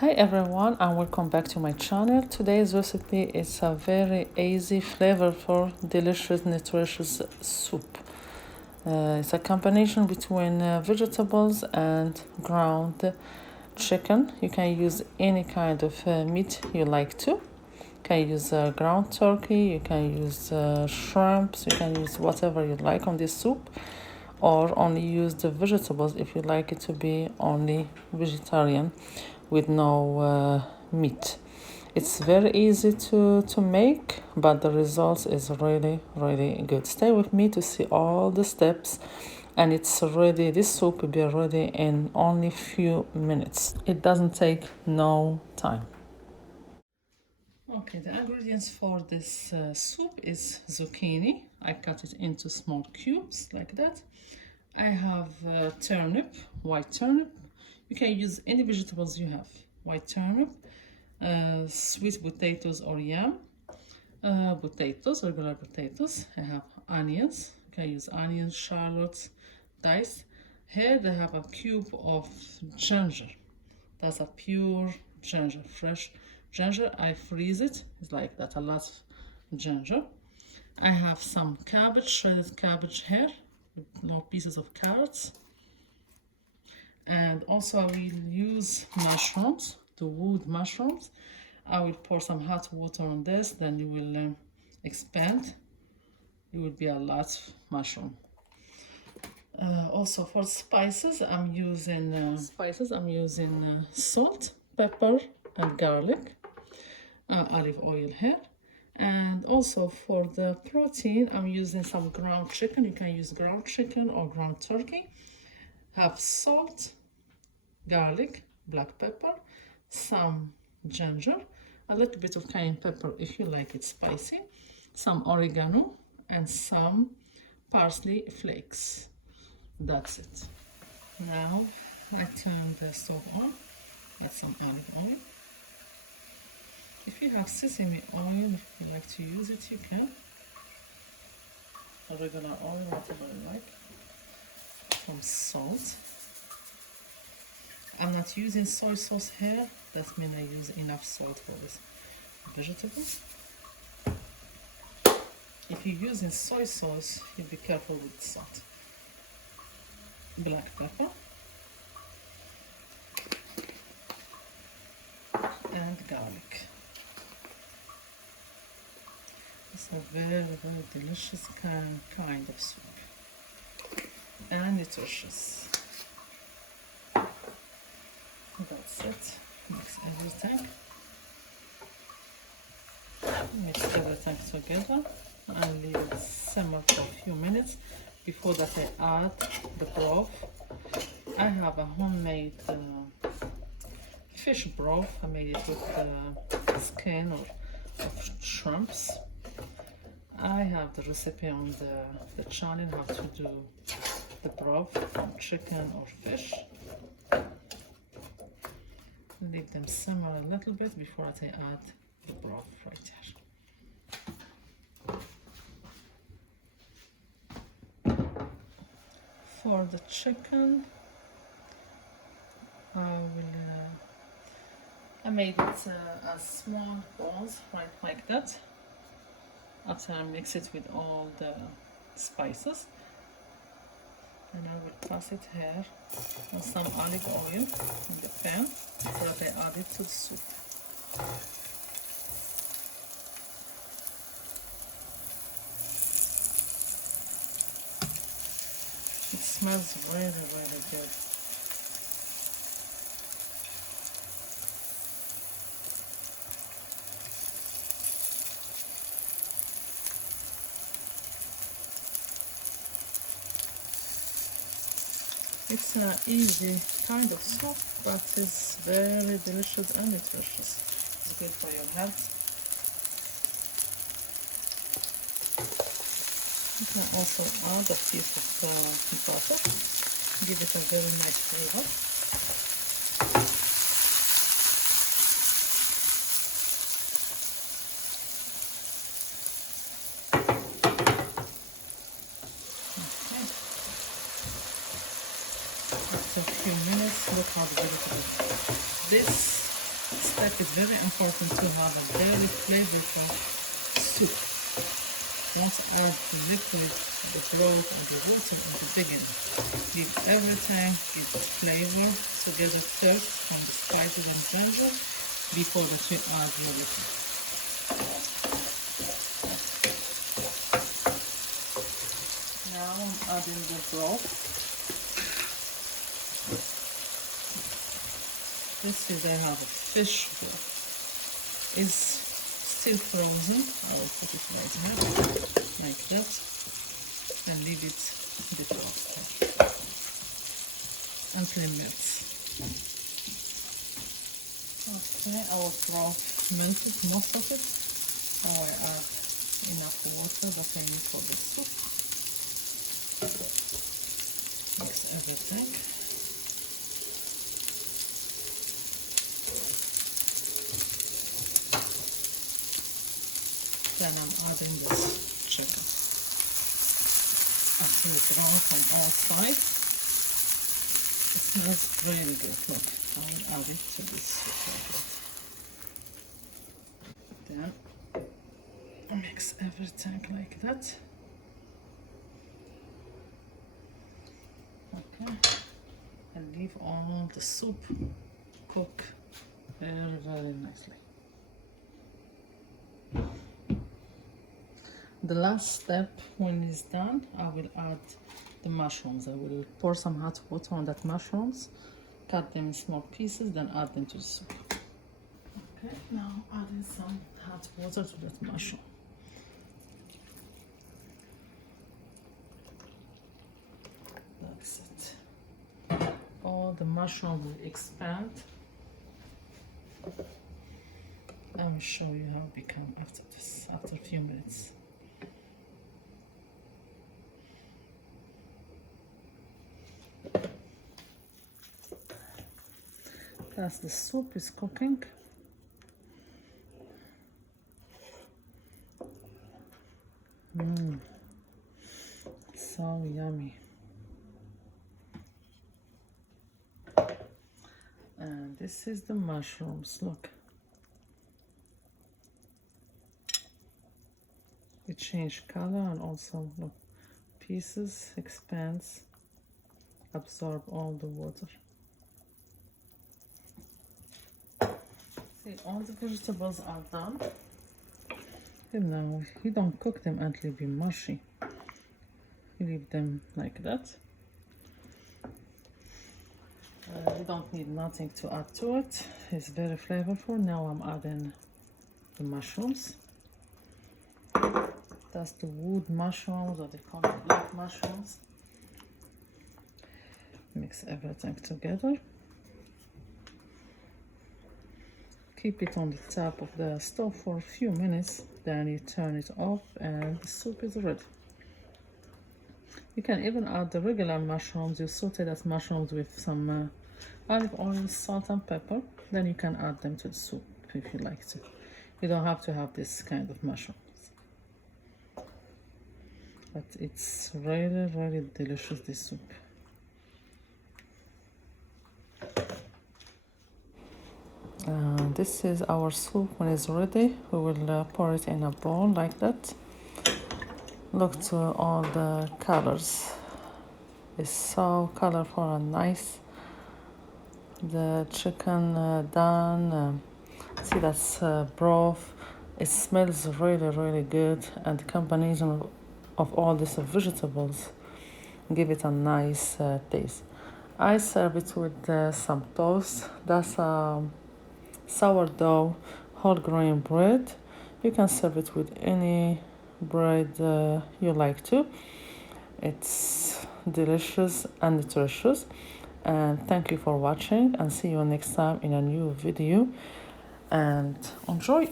Hi everyone and welcome back to my channel. Today's recipe is a very easy, flavorful, delicious, nutritious soup. It's a combination between vegetables and ground chicken. You can use any kind of meat you like to. You can use ground turkey, you can use shrimps, you can use whatever you like on this soup, or only use the vegetables if you like it to be only vegetarian with no meat. It's very easy to make, but the results is really good. Stay with me to see all the steps, and it's ready. This soup will be ready in only few minutes. It doesn't take no time. Okay, the ingredients for this soup is zucchini. I cut it into small cubes like that. I have turnip, white turnip. You can use any vegetables you have. White turnip, sweet potatoes or yam, potatoes, regular potatoes. I have onions. You can use onions, shallots, diced. Here they have a cube of ginger. That's a pure ginger, fresh ginger. I freeze it. It's like that, a lot of ginger. I have some cabbage, shredded cabbage here, with little pieces of carrots. And also I will use mushrooms, the wood mushrooms. I will pour some hot water on this, then you will expand. It will be a lot of mushroom. Also for spices, I'm using salt, pepper, and garlic, olive oil here. And also for the protein, I'm using some ground chicken. You can use ground chicken or ground turkey. Have salt, garlic, black pepper, some ginger, a little bit of cayenne pepper if you like it spicy, some oregano, and some parsley flakes. That's it. Now I turn the stove on. Add some olive oil. If you have sesame oil, if you like to use it, you can. Or regular oil, whatever you like. Some salt. I'm not using soy sauce here. That means I use enough salt for this vegetable. If you're using soy sauce, you be careful with salt. Black pepper. And garlic. It's a very delicious kind of soup. And nutritious. That's it. Mix everything. Mix everything together and leave it simmer for a few minutes. Before that, I add the broth. I have a homemade fish broth. I made it with the skin of shrimps. I have the recipe on the channel how to do the broth from chicken or fish. Leave them simmer a little bit before I add the broth right here. For the chicken, I made it as small balls, right like that. After I mix it with all the spices, and I will pass it here on some olive oil in the pan before I add it to the soup. It smells really good. It's an easy kind of soup, but it's very delicious and nutritious. It's good for your health. You can also add a piece of butter, give it a very nice flavor. After a few minutes, look how the vegetables. This step is very important to have a very flavorful soup. Don't add the liquid, the broth, and the water in the beginning. Leave everything get flavor together first from the spices and ginger before that you add your liquid. Now I'm adding the broth. This is I have a fish broth. It's still frozen. I will put it right here, like that, and leave it defrost until it melts. Okay, our broth melted, most of it. Now I add enough water that I need for the soup. Mix everything. Then I'm adding this chicken until brown on all sides. It smells really good. Look, I will add it to this soup. Then mix everything like that. Okay, and leave all the soup cook very, very nicely. The last step, when it's done, I will add the mushrooms. I will pour some hot water on that mushrooms, cut them in small pieces, then add them to the soup. Okay, now adding some hot water to that mushroom. That's it. All the mushrooms will expand. I will show you how it becomes after this, after a few minutes. As the soup is cooking, so yummy. And this is the mushrooms, look. It changed color, and also look, pieces expands, absorb all the water. See, all the vegetables are done. And now you don't cook them until they be mushy. You leave them like that. You don't need nothing to add to it. It's very flavorful. Now I'm adding the mushrooms. That's the wood mushrooms, or they call it black mushrooms. Mix everything together. Keep it on the top of the stove for a few minutes, then you turn it off and the soup is ready. You can even add the regular mushrooms. You saute that mushrooms with some olive oil, salt and pepper. Then you can add them to the soup if you like to. You don't have to have this kind of mushrooms. But it's really, really delicious, this soup. This is our soup. When it's ready, we will pour it in a bowl like that. Look to all the colors. It's so colorful and nice. The chicken done. See, that's broth. It smells really, really good, and the combination of all these vegetables give it a nice taste. I serve it with some toast. That's sourdough whole grain bread. You can serve it with any bread you like to. It's delicious and nutritious. And thank you for watching, and see you next time in a new video, and enjoy.